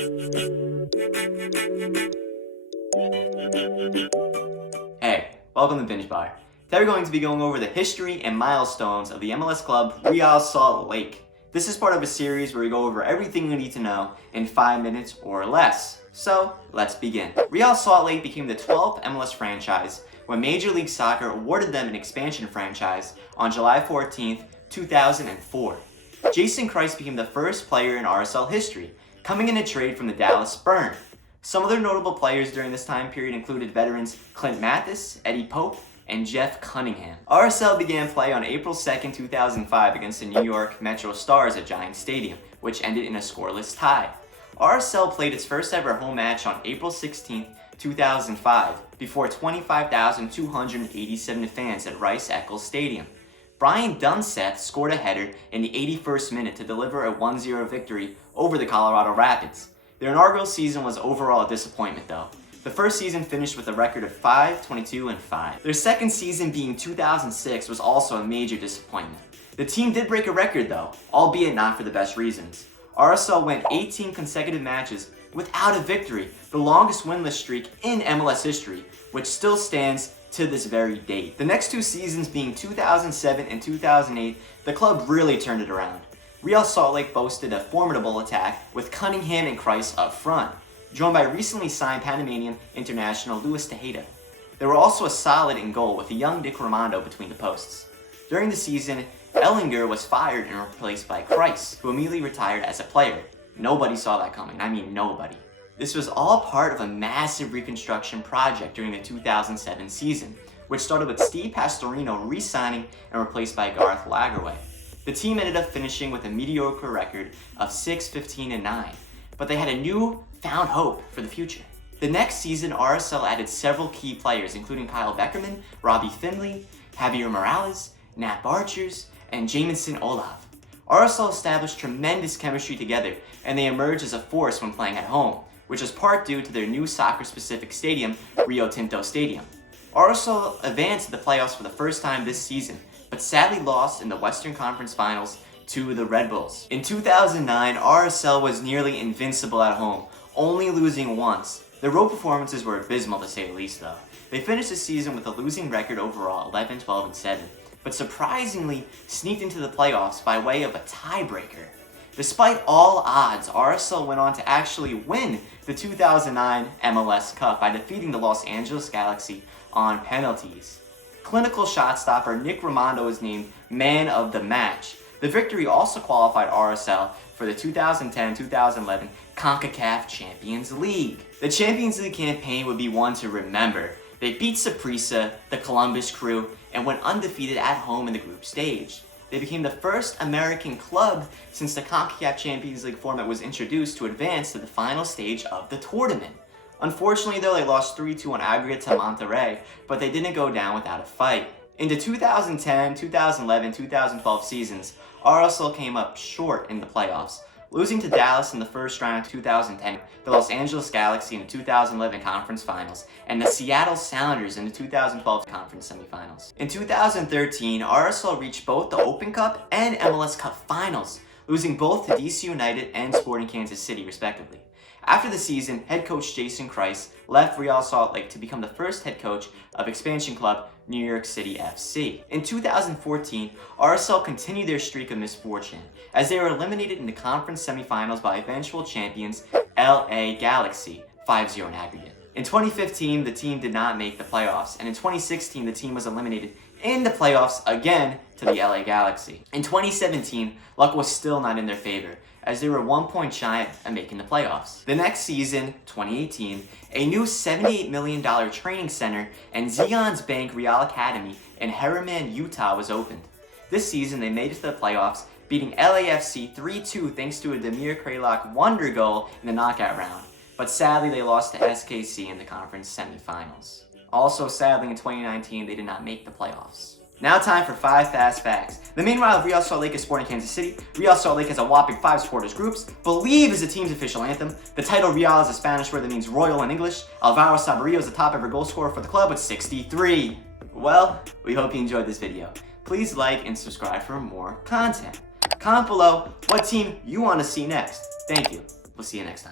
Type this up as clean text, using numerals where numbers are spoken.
Hey, welcome to BingeBar. Today we're going to be going over the history and milestones of the MLS club Real Salt Lake. This is part of a series where we go over everything you need to know in 5 minutes or less. So, let's begin. Real Salt Lake became the 12th MLS franchise when Major League Soccer awarded them an expansion franchise on July 14th, 2004. Jason Kreis became the first player in RSL history, coming in a trade from the Dallas Burn. Some other notable players during this time period included veterans Clint Mathis, Eddie Pope, and Jeff Cunningham. RSL began play on April 2nd, 2005 against the New York Metro Stars at Giant Stadium, which ended in a scoreless tie. RSL played its first ever home match on April 16th, 2005 before 25,287 fans at Rice-Eccles Stadium. Brian Dunseth scored a header in the 81st minute to deliver a 1-0 victory over the Colorado Rapids. Their inaugural season was overall a disappointment though. The first season finished with a record of 5-22-5. Their second season, being 2006, was also a major disappointment. The team did break a record though, albeit not for the best reasons. RSL went 18 consecutive matches without a victory, the longest winless streak in MLS history, which still stands to this very date. The next two seasons, being 2007 and 2008, the club really turned it around. Real Salt Lake boasted a formidable attack with Cunningham and Kreis up front, joined by recently signed Panamanian international Luis Tejeda. They were also a solid in goal with a young Nick Romando between the posts. During the season, Ellinger was fired and replaced by Kreis, who immediately retired as a player. Nobody saw that coming, I mean nobody. This was all part of a massive reconstruction project during the 2007 season, which started with Steve Pastorino re-signing and replaced by Garth Lagerwey. The team ended up finishing with a mediocre record of 6-15-9, but they had a new-found hope for the future. The next season, RSL added several key players, including Kyle Beckerman, Robbie Findlay, Javier Morales, Nat Barchers, and Jamison Olaf. RSL established tremendous chemistry together, and they emerged as a force when playing at home, which is part due to their new soccer-specific stadium, Rio Tinto Stadium. RSL advanced to the playoffs for the first time this season, but sadly lost in the Western Conference Finals to the Red Bulls. In 2009, RSL was nearly invincible at home, only losing once. Their road performances were abysmal to say the least though. They finished the season with a losing record overall, 11-12-7, but surprisingly sneaked into the playoffs by way of a tiebreaker. Despite all odds, RSL went on to actually win the 2009 MLS Cup by defeating the Los Angeles Galaxy on penalties. Clinical shot stopper Nick Romando was named Man of the Match. The victory also qualified RSL for the 2010-2011 CONCACAF Champions League. The Champions League campaign would be one to remember. They beat Saprissa, the Columbus Crew, and went undefeated at home in the group stage. They became the first American club since the CONCACAF Champions League format was introduced to advance to the final stage of the tournament. Unfortunately though, they lost 3-2 on aggregate to Monterrey, but they didn't go down without a fight. In the 2010, 2011, 2012 seasons, RSL came up short in the playoffs, losing to Dallas in the first round of 2010, the Los Angeles Galaxy in the 2011 Conference Finals, and the Seattle Sounders in the 2012 Conference Semifinals. In 2013, RSL reached both the Open Cup and MLS Cup Finals, losing both to DC United and Sporting Kansas City respectively. After the season, head coach Jason Kreis left Real Salt Lake to become the first head coach of expansion club New York City FC. In 2014, RSL continued their streak of misfortune as they were eliminated in the conference semifinals by eventual champions LA Galaxy, 5-0 in aggregate. In 2015, the team did not make the playoffs, and in 2016, the team was eliminated in the playoffs again to the LA Galaxy. In 2017, luck was still not in their favor, as they were 1 point shy of making the playoffs. The next season, 2018, a new $78 million training center and Zions Bank Real Academy in Herriman, Utah was opened. This season, they made it to the playoffs, beating LAFC 3-2 thanks to a Damir Kralak wonder goal in the knockout round. But sadly, they lost to SKC in the conference semifinals. Also, sadly, in 2019, they did not make the playoffs. Now time for 5 fast facts. The main rival of Real Salt Lake is Sporting Kansas City. Real Salt Lake has a whopping 5 supporters groups. Believe is the team's official anthem. The title Real is a Spanish word that means royal in English. Alvaro Saborio is the top ever goal scorer for the club with 63. Well, we hope you enjoyed this video. Please like and subscribe for more content. Comment below what team you want to see next. Thank you. We'll see you next time.